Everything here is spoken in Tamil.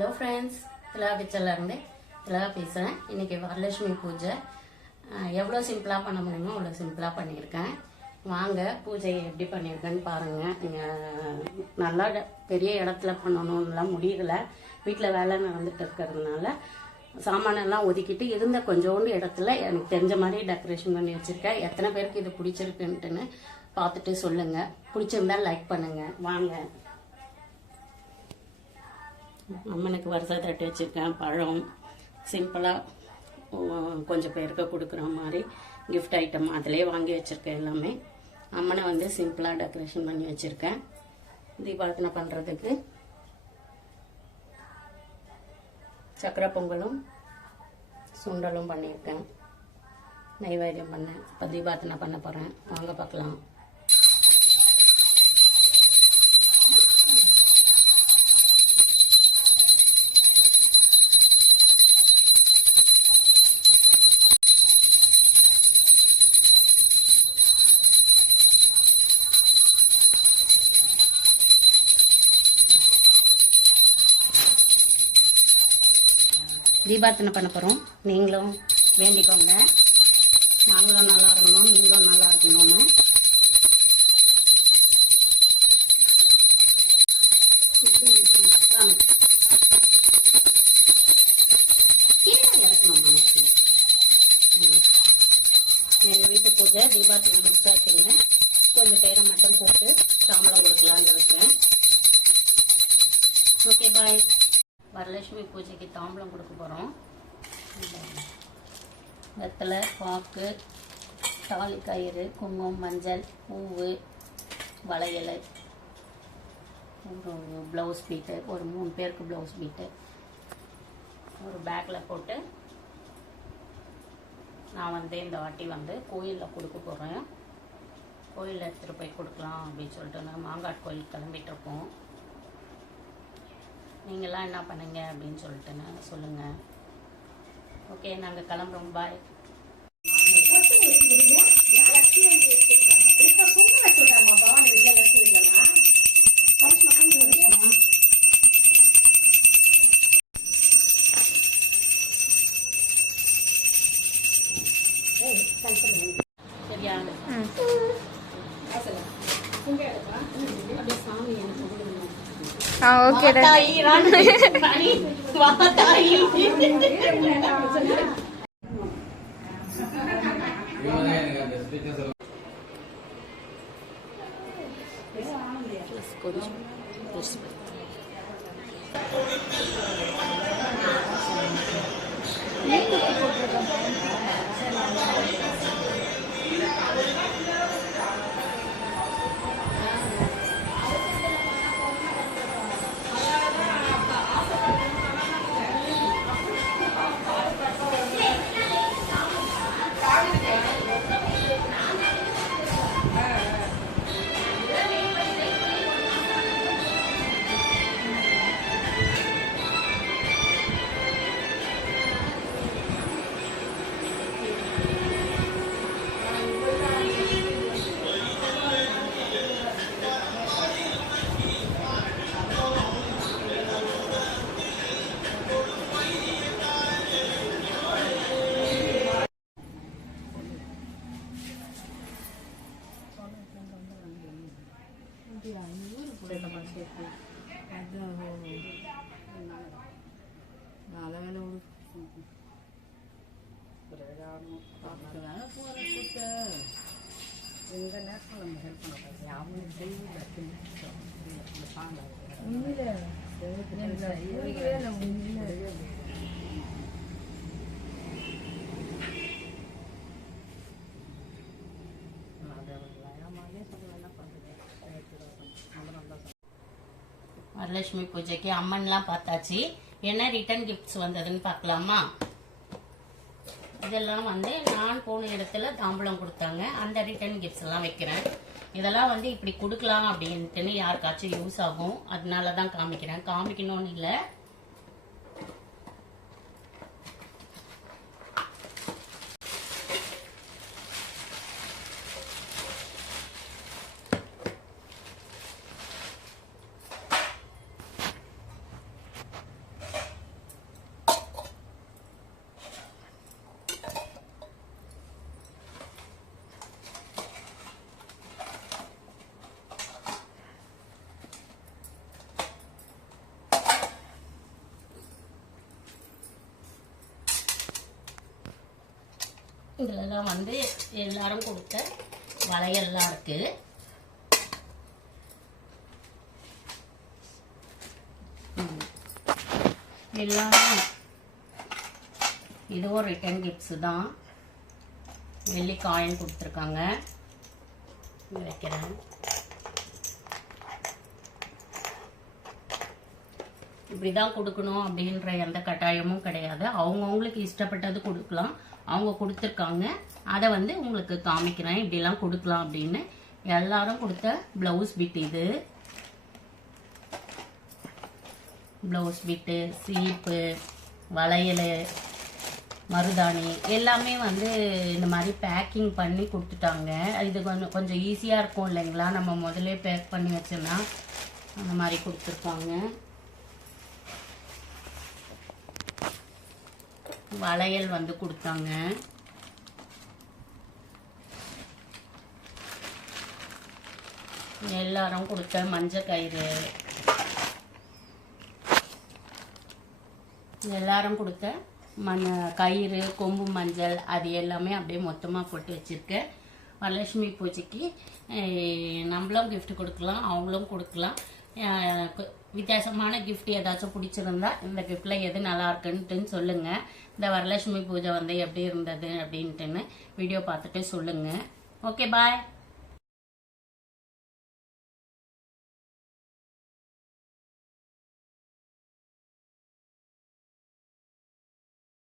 ஹலோ ஃப்ரெண்ட்ஸ், திலகா கிச்சன்லேருந்து திலகா பேசுகிறேன். இன்றைக்கி வரலட்சுமி பூஜை எவ்வளோ சிம்பிளாக பண்ண முடியுமோ அவ்வளோ சிம்பிளாக பண்ணியிருக்கேன். வாங்க பூஜை எப்படி பண்ணியிருக்கேன்னு பாருங்கள். நீங்கள் நல்லா பெரிய இடத்துல பண்ணணும்லாம் முடியல, வீட்டில் வேலை நடந்துட்டு இருக்கிறதுனால சாமானெல்லாம் ஒதுக்கிட்டு இருந்த கொஞ்சோண்டு இடத்துல எனக்கு தெரிஞ்ச மாதிரி டெக்கரேஷன் பண்ணி வச்சுருக்கேன். எத்தனை பேருக்கு இது பிடிச்சிருக்குன்ட்டுன்னு பார்த்துட்டு சொல்லுங்கள். பிடிச்சிருந்தா லைக் பண்ணுங்கள். வாங்க, அம்மனுக்கு வருஷ தட்டு வச்சுருக்கேன். பழம் சிம்பிளாக கொஞ்சம் பேருக்கு கொடுக்குற மாதிரி கிஃப்ட் ஐட்டம் அதிலே வாங்கி வச்சுருக்கேன். எல்லாமே அம்மனை வந்து சிம்பிளாக டெக்கரேஷன் பண்ணி வச்சுருக்கேன். தீபாவளி பண்ணுறதுக்கு சக்கரை பொங்கலும் சுண்டலும் பண்ணியிருக்கேன். நைவேத்தியம் பண்ணேன். இப்போ தீபாவளி பண்ண போகிறேன். வாங்க பார்க்கலாம். தீபார்த்தனை பண்ண போகிறோம். நீங்களும் வேண்டிக்கோங்க, நாங்களும் நல்லா இருக்கணும், நீங்களும் நல்லா இருக்கணும்னு. எங்கள் வீட்டு பூஜை தீபார்த்தனை முடிச்சாச்சுங்க. கொஞ்சம் பேரை மட்டும் போட்டு தாம்பலம் கொடுக்கலான்னு இருக்கேன். ஓகே, பாய். வரலட்சுமி பூஜைக்கு தாம்பலம் கொடுக்க போகிறோம். வெத்தலை, பாக்கு, தாலி கயிறு, குங்குமம், மஞ்சள், பூவு, வளையல், ஒரு ப்ளவுஸ் பீட்டு, ஒரு 3 பேருக்கு ப்ளவுஸ் பீட்டு ஒரு பேக்கில் போட்டு நான் வந்து இந்த வாட்டி வந்து கோயிலில் கொடுக்க போகிறேன். கோயிலில் எடுத்துகிட்டு போய் கொடுக்கலாம் அப்படின்னு சொல்லிட்டு நாங்கள் மாங்காட் கோயில் கிளம்பிட்டுருக்கோம். நீங்களாம் என்ன பண்ணுங்க அப்படின்னு சொல்லிட்டு சொல்லுங்கள். ஓகே, நாங்கள் கிளம்புறோம். பாய். சரியா? அப்படியே சாமி ஓகே வரலட்சுமி பூஜைக்கு அம்மன்லாம் பார்த்தாச்சு. என்ன ரிட்டர்ன் கிஃப்ட்ஸ் வந்ததுன்னு பார்க்கலாமா? இதெல்லாம் வந்து நான் போன இடத்துல தாம்பூலம் கொடுத்தாங்க. அந்த ரிட்டர்ன் கிஃப்ட்ஸ் எல்லாம் வைக்கிறேன். இதெல்லாம் வந்து இப்படி கொடுக்கலாம் அப்படின்ட்டுன்னு யாருக்காச்சும் யூஸ் ஆகும், அதனால தான் காமிக்கிறேன். காமிக்கணும்னு இல்லை. இதுலலாம் வந்து எல்லாரும் கொடுத்த வளையல்லாம் இருக்கு. எல்லாரும் இதுவும் ரிட்டர்ன் கிஃப்ட்ஸ் தான். வெள்ளி காயின் கொடுத்துருக்காங்க. வைக்கிறேன். இப்படிதான் கொடுக்கணும் அப்படின்ற எந்த கட்டாயமும் கிடையாது. அவங்கவுங்களுக்கு இஷ்டப்பட்டது கொடுக்கலாம். அவங்க கொடுத்துருக்காங்க. அதை வந்து உங்களுக்கு காமிக்கிறேன் இப்படிலாம் கொடுக்கலாம் அப்படின்னு. எல்லாரும் கொடுத்த பிளவுஸ் பிட் இது. பிளவுஸ் பிட்டு, சீப்பு, வளையல், மருதாணி எல்லாமே வந்து இந்த மாதிரி பேக்கிங் பண்ணி கொடுத்துட்டாங்க. இது கொஞ்சம் ஈஸியாக இருக்கும் இல்லைங்களா, நம்ம முதல்ல பேக் பண்ணி வச்சோன்னா. அந்த மாதிரி கொடுத்துருப்பாங்க. வளையல் வந்து கொடுத்தாங்க. எல்லாரும் கொடுத்த மஞ்சள் கயிறு, எல்லாரும் கொடுத்த கயிறு, கொம்பு மஞ்சள், அது எல்லாமே அப்படியே மொத்தமாக போட்டு வச்சுருக்கேன். வரலட்சுமி பூஜைக்கு நம்மளும் gift கொடுக்கலாம், அவங்களும் கொடுக்கலாம். வித்தியாசமான gift ஏதாச்சும் பிடிச்சிருந்தா இந்த கிஃப்டில் எது நல்லா இருக்குன்ட்டுன்னு சொல்லுங்கள். இந்த வரலட்சுமி பூஜை வந்து எப்படி இருந்தது அப்படின்ட்டுன்னு வீடியோ பார்த்துட்டு சொல்லுங்கள். ஓகே, பாய்.